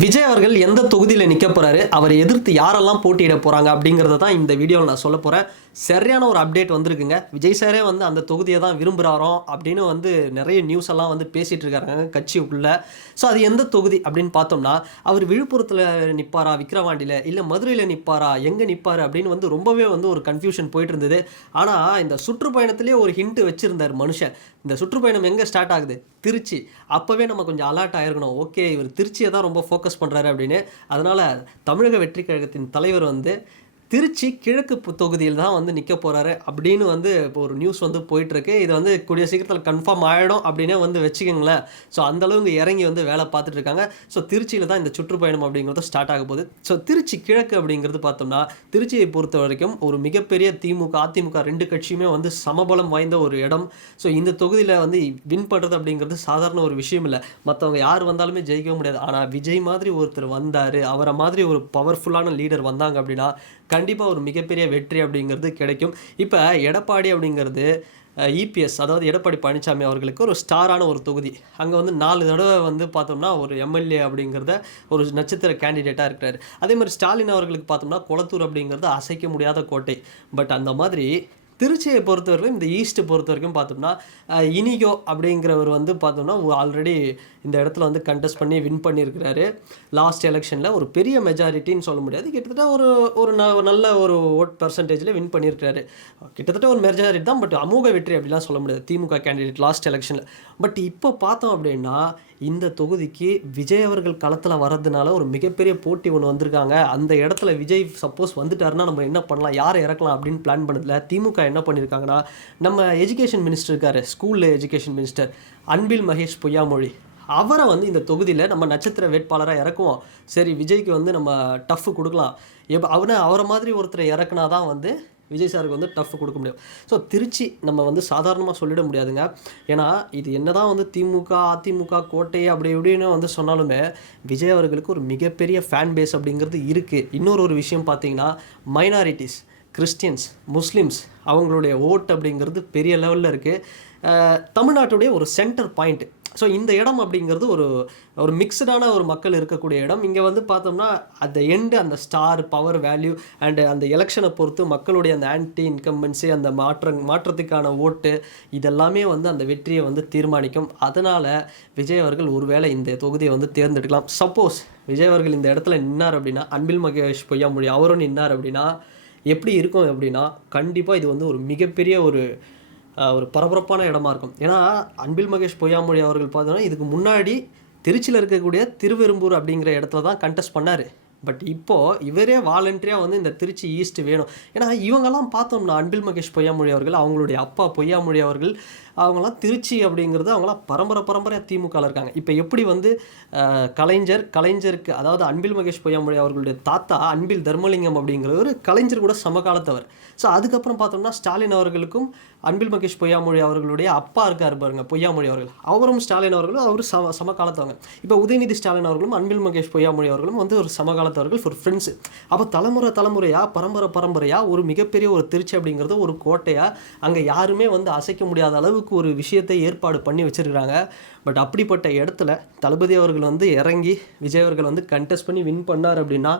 விஜய் அவர்கள் எந்த தொகுதியில் நிற்க போகிறாரு, அவரை எதிர்த்து யாரெல்லாம் போட்டியிட போகிறாங்க அப்படிங்கிறத தான் இந்த வீடியோவில் நான் சொல்ல போகிறேன். சரியான ஒரு அப்டேட் வந்திருக்குங்க. விஜய் சாரே வந்து அந்த தொகுதியை தான் விரும்புகிறாரோ அப்படின்னு வந்து நிறைய நியூஸ் எல்லாம் வந்து பேசிகிட்டு இருக்காங்க கட்சிக்குள்ளே. ஸோ அது எந்த தொகுதி அப்படின்னு பார்த்தோம்னா, அவர் விழுப்புரத்தில் நிற்பாரா, விக்கிரவாண்டியில், இல்லை மதுரையில் நிற்பாரா, எங்கே நிற்பார் அப்படின்னு வந்து ரொம்பவே வந்து ஒரு கன்ஃபியூஷன் போயிட்டு இருந்தது. ஆனால் இந்த சுற்றுப்பயணத்திலே ஒரு ஹிண்ட் வச்சுருந்தார் மனுஷன். இந்த சுற்றுப்பயணம் எங்கே ஸ்டார்ட் ஆகுது? திருச்சி. அப்போவே நம்ம கொஞ்சம் அலர்ட் ஆகிருக்கணும். ஓகே, இவர் திருச்சியை தான் ரொம்ப ஃபோக்கஸ் பண்ணுறாரு அப்படின்னு. அதனால் தமிழக வெற்றி கழகத்தின் தலைவர் வந்து திருச்சி கிழக்கு தொகுதியில் தான் வந்து நிற்க போகிறாரு அப்படின்னு வந்து இப்போ ஒரு நியூஸ் வந்து போயிட்டுருக்கு. இது வந்து கூடிய சீக்கிரத்தில் கன்ஃபார்ம் ஆகிடும் அப்படின்னே வந்து வச்சுக்கோங்களேன். ஸோ அந்தளவுக்கு இறங்கி வந்து வேலை பார்த்துட்டு இருக்காங்க. ஸோ திருச்சியில் தான் இந்த சுற்றுப்பயணம் அப்படிங்கிறது ஸ்டார்ட் ஆக போகுது. ஸோ திருச்சி கிழக்கு அப்படிங்கிறது பார்த்தோம்னா, திருச்சியை பொறுத்த வரைக்கும் ஒரு மிகப்பெரிய திமுக, அதிமுக ரெண்டு கட்சியுமே வந்து சமபலம் வாய்ந்த ஒரு இடம். ஸோ இந்த தொகுதியில் வந்து வின் பண்ணுறது அப்படிங்கிறது சாதாரண ஒரு விஷயம் இல்லை. மற்றவங்க யார் வந்தாலுமே ஜெயிக்க முடியாது. ஆனால் விஜய் மாதிரி ஒருத்தர் வந்தார், அவரை மாதிரி ஒரு பவர்ஃபுல்லான லீடர் வந்தாங்க அப்படின்னா கண்டிப்பாக ஒரு மிகப்பெரிய வெற்றி அப்படிங்கிறது கிடைக்கும். இப்போ எடப்பாடி அப்படிங்கிறது இபிஎஸ், அதாவது எடப்பாடி பழனிசாமி அவர்களுக்கு ஒரு ஸ்டாரான ஒரு தொகுதி. அங்கே வந்து 4 தடவை வந்து பார்த்தோம்னா ஒரு எம்எல்ஏ அப்படிங்கிறத ஒரு நட்சத்திர கேண்டிடேட்டாக இருக்கிறாரு. அதே மாதிரி ஸ்டாலின் அவர்களுக்கு பார்த்தோம்னா கொளத்தூர் அப்படிங்கிறது அசைக்க முடியாத கோட்டை. பட் அந்த மாதிரி திருச்சியை பொறுத்த வரைக்கும், இந்த ஈஸ்ட்டு பொறுத்த வரைக்கும் பார்த்தோம்னா இனிகோ அப்படிங்கிறவர் வந்து பார்த்தோம்னா ஆல்ரெடி இந்த இடத்துல வந்து கண்டெஸ்ட் பண்ணி வின் பண்ணியிருக்கிறாரு. லாஸ்ட் எலெக்ஷனில் ஒரு பெரிய மெஜாரிட்டின்னு சொல்ல முடியாது, கிட்டத்தட்ட ஒரு நல்ல ஒரு ஓட் பர்சன்டேஜில் வின் பண்ணியிருக்கிறாரு. கிட்டத்தட்ட ஒரு மெஜாரிட்டி தான், பட் அமோக வெற்றி அப்படிலாம் சொல்ல முடியாது திமுக கேண்டிடேட் லாஸ்ட் எலெக்ஷனில். பட் இப்போ பார்த்தோம் அப்படின்னா இந்த தொகுதிக்கு விஜய் அவர்கள் களத்தில் வர்றதுனால ஒரு மிகப்பெரிய போட்டி ஒன்று வந்திருக்காங்க. அந்த இடத்துல விஜய் சப்போஸ் வந்துட்டாருன்னா நம்ம என்ன பண்ணலாம், யாரை இறக்கலாம் அப்படின்னு பிளான் பண்ணதில்ல. திமுக என்ன பண்ணியிருக்காங்கன்னா, நம்ம எஜுகேஷன் மினிஸ்டர் இருக்கார், ஸ்கூலில் எஜுகேஷன் மினிஸ்டர் அன்பில் மகேஷ் பொய்யாமொழி, அவரை வந்து இந்த தொகுதியில் நம்ம நட்சத்திர வேட்பாளராக இறக்குவோம். சரி, விஜய்க்கு வந்து நம்ம டஃப் கொடுக்கலாம். அவரை மாதிரி ஒருத்தரை இறக்குனா தான் வந்து விஜய் சாருக்கு வந்து டஃப் கொடுக்க முடியும். ஸோ திருச்சி நம்ம வந்து சாதாரணமாக சொல்லிட முடியாதுங்க. ஏன்னா இது என்ன தான் வந்து திமுக, அதிமுக கோட்டை அப்படி இப்படின்னு வந்து சொன்னாலுமே விஜய் அவர்களுக்கு ஒரு மிகப்பெரிய ஃபேன் பேஸ் அப்படிங்கிறது இருக்குது. இன்னொரு விஷயம் பார்த்தீங்கன்னா, மைனாரிட்டிஸ், கிறிஸ்டியன்ஸ், முஸ்லீம்ஸ் அவங்களுடைய ஓட் அப்படிங்கிறது பெரிய லெவலில் இருக்குது. தமிழ்நாட்டுடைய ஒரு சென்டர் பாயிண்ட். ஸோ இந்த இடம் அப்படிங்கிறது ஒரு மிக்சடான ஒரு மக்கள் இருக்கக்கூடிய இடம். இங்கே வந்து பார்த்தோம்னா அட் த எண்டு அந்த ஸ்டார் பவர் வேல்யூ அண்டு அந்த எலெக்ஷனை பொறுத்து மக்களுடைய அந்த ஆன்டி இன்கம்பன்சி, அந்த மாற்றத்துக்கான ஓட்டு, இதெல்லாமே வந்து அந்த வெற்றியை வந்து தீர்மானிக்கும். அதனால் விஜய் அவர்கள் ஒருவேளை இந்த தொகுதியை வந்து தேர்ந்தெடுக்கலாம். சப்போஸ் விஜய் அவர்கள் இந்த இடத்துல நின்னார் அப்படின்னா, அன்பில் மகேஷ் பொய்யாமொழி அவரும் நின்னார் அப்படின்னா எப்படி இருக்கும் அப்படின்னா, கண்டிப்பாக இது வந்து ஒரு மிகப்பெரிய ஒரு பரபரப்பான இடமா இருக்கும். ஏன்னா அன்பில் மகேஷ் பொய்யாமொழி அவர்கள் பார்த்தோன்னா இதுக்கு முன்னாடி திருச்சியில் இருக்கக்கூடிய திருவெரும்பூர் அப்படிங்கிற இடத்துல தான் கண்டெஸ்ட் பண்ணார். பட் இப்போது இவரே வாலண்டரியாக வந்து இந்த திருச்சி ஈஸ்ட் வேணும். ஏன்னா இவங்கெல்லாம் பார்த்தோம்னா அன்பில் மகேஷ் பொய்யாமொழி அவர்கள், அவங்களுடைய அப்பா பொய்யாமொழி அவர்கள், அவங்களாம் திருச்சி அப்படிங்கிறது அவங்களாம் பரம்பரையாக திமுகவில் இருக்காங்க. இப்போ எப்படி வந்து கலைஞருக்கு, அதாவது அன்பில் மகேஷ் பொய்யாமொழி அவர்களுடைய தாத்தா அன்பில் தர்மலிங்கம் அப்படிங்கிற ஒரு கலைஞர் கூட சமகாலத்தவர். ஸோ அதுக்கப்புறம் பார்த்தோம்னா ஸ்டாலின் அவர்களுக்கும் அன்பில் மகேஷ் பொய்யாமொழி அவர்களுடைய அப்பா இருக்கார் பாருங்க, பொய்யாமொழி அவர்கள், அவரும் ஸ்டாலின் அவர்களும் அவர் சமகாலத்தவங்க. இப்போ உதயநிதி ஸ்டாலின் அவர்களும் அன்பில் மகேஷ் பொய்யாமொழி அவர்களும் வந்து ஒரு சமகாலத்தவர்கள், ஒரு ஃப்ரெண்ட்ஸு. அப்போ தலைமுறையாக பரம்பரையாக ஒரு மிகப்பெரிய ஒரு திருச்சி அப்படிங்கிறது ஒரு கோட்டையாக அங்கே யாருமே வந்து அசைக்க முடியாத அளவுக்கு ஒரு விஷயத்தை ஏற்பாடு பண்ணி வச்சுருக்கிறாங்க. பட் அப்படிப்பட்ட இடத்துல தளபதி அவர்கள் வந்து இறங்கி விஜய் அவர்கள் வந்து கண்டெஸ்ட் பண்ணி வின் பண்ணார் அப்படின்னா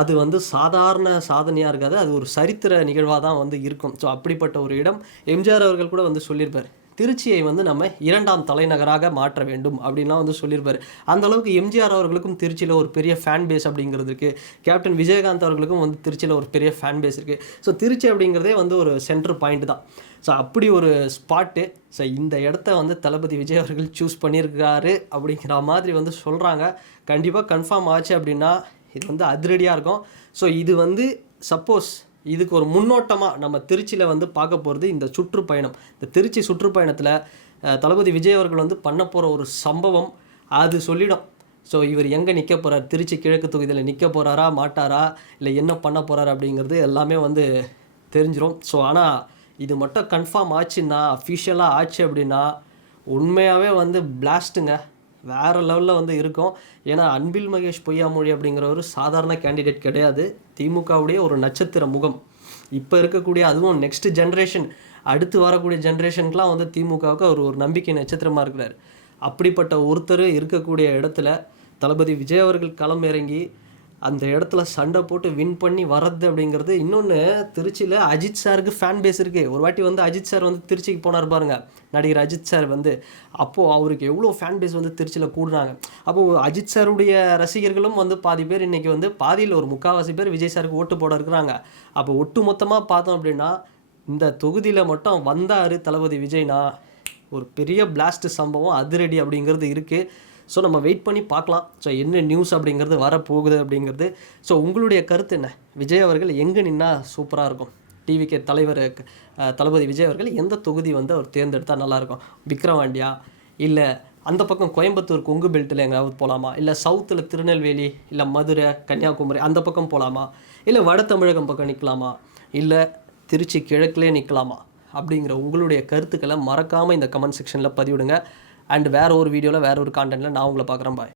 அது வந்து சாதாரண சாதனையாக இருக்காது, அது ஒரு சரித்திர நிகழ்வாக தான் வந்து இருக்கும். ஸோ அப்படிப்பட்ட ஒரு இடம். எம்ஜிஆர் அவர்கள் கூட வந்து சொல்லியிருப்பார், திருச்சியை வந்து நம்ம 2ஆம் தலைநகராக மாற்ற வேண்டும் அப்படின்லாம் வந்து சொல்லியிருப்பார். அந்தளவுக்கு எம்ஜிஆர் அவர்களுக்கும் திருச்சியில் ஒரு பெரிய ஃபேன் பேஸ் அப்படிங்கிறது இருக்குது. கேப்டன் விஜயகாந்த் அவர்களுக்கும் வந்து திருச்சியில் ஒரு பெரிய ஃபேன் பேஸ் இருக்குது. ஸோ திருச்சி அப்படிங்கிறதே வந்து ஒரு சென்டர் பாயிண்ட் தான். ஸோ அப்படி ஒரு ஸ்பாட்டு. ஸோ இந்த இடத்த வந்து தளபதி விஜய் அவர்கள் சூஸ் பண்ணியிருக்காரு அப்படிங்கிற மாதிரி வந்து சொல்கிறாங்க. கண்டிப்பாக கன்ஃபார்ம் ஆச்சு அப்படின்னா இது வந்து அதிரடியாக இருக்கும். ஸோ இது வந்து சப்போஸ் இதுக்கு ஒரு முன்னோட்டமாக நம்ம திருச்சியில் வந்து பார்க்க போகிறது இந்த சுற்றுப்பயணம். இந்த திருச்சி சுற்றுப்பயணத்தில் தளபதி விஜய் அவர்கள் வந்து பண்ண போகிற ஒரு சம்பவம் அது சொல்லிடும். ஸோ இவர் எங்கே நிற்க போகிறார், திருச்சி கிழக்கு தொகுதியில் நிற்க போகிறாரா மாட்டாரா, இல்லை என்ன பண்ண போகிறார் அப்படிங்கிறது எல்லாமே வந்து தெரிஞ்சிடும். ஸோ ஆனால் இது மட்டும் கன்ஃபார்ம் ஆச்சுன்னா, அஃபிஷியலாக ஆச்சு அப்படின்னா உண்மையாகவே வந்து பிளாஸ்ட்டுங்க, வேறு லெவலில் வந்து இருக்கும். ஏன்னா அன்பில் மகேஷ் பொய்யாமொழி அப்படிங்கிற ஒரு சாதாரண கேண்டிடேட் கிடையாது, திமுகவுடைய ஒரு நட்சத்திர முகம். இப்போ இருக்கக்கூடிய, அதுவும் நெக்ஸ்ட் ஜென்ரேஷன், அடுத்து வரக்கூடிய ஜென்ரேஷனுக்குலாம் வந்து திமுகவுக்கு அவர் ஒரு நம்பிக்கை நட்சத்திரமாக இருக்கிறார். அப்படிப்பட்ட ஒருத்தர் இருக்கக்கூடிய இடத்துல தளபதி விஜய் அவர்கள் களம் இறங்கி அந்த இடத்துல சண்டை போட்டு வின் பண்ணி வர்றது அப்படிங்கிறது. இன்னொன்று, திருச்சியில் அஜித் சாருக்கு ஃபேன் பேஸ் இருக்குது. ஒரு வாட்டி வந்து அஜித் சார் வந்து திருச்சிக்கு போனார் பாருங்க, நடிகர் அஜித் சார் வந்து. அப்போது அவருக்கு எவ்வளோ ஃபேன் பேஸ் வந்து திருச்சியில் கூடுறாங்க. அப்போது அஜித் சாருடைய ரசிகர்களும் வந்து பாதி பேர் இன்றைக்கி வந்து பாதியில் ஒரு முக்கால்வாசி பேர் விஜய் சாருக்கு ஓட்டு போட இருக்கிறாங்க. அப்போ ஒட்டு மொத்தமாக பார்த்தோம் அப்படின்னா இந்த தொகுதியில் மட்டும் வந்தார் தளபதி விஜய்னா ஒரு பெரிய பிளாஸ்ட் சம்பவம் அதிரடி அப்படிங்கிறது இருக்குது. ஸோ நம்ம வெயிட் பண்ணி பார்க்கலாம். ஸோ என்ன நியூஸ் அப்படிங்கிறது வரப்போகுது அப்படிங்கிறது. ஸோ உங்களுடைய கருத்து என்ன? விஜய் அவர்கள் எங்கே நின்னா சூப்பராக இருக்கும்? டிவிகே தலைவர் தளபதி விஜய் அவர்கள் எந்த தொகுதி வந்து அவர் தேர்ந்தெடுத்தால் நல்லாயிருக்கும்? விக்ரவாண்டியா, இல்லை அந்த பக்கம் கோயம்புத்தூர் கொங்கு பெல்ட்டில் எங்கேயாவது போகலாமா, இல்லை சவுத்தில் திருநெல்வேலி, இல்லை மதுரை, கன்னியாகுமரி அந்த பக்கம் போகலாமா, இல்லை வட தமிழகம் பக்கம் நிற்கலாமா, இல்லை திருச்சி கிழக்குலேயே நிற்கலாமா அப்படிங்கிற உங்களுடைய கருத்துக்களை மறக்காமல் இந்த கமெண்ட் செக்ஷனில் பதிவிடுங்க. அண்ட் வேறு ஒரு வீடியோவில் வேறு ஒரு கான்டென்ட்டில் நான் உங்களை பார்க்குறேன். பாய்.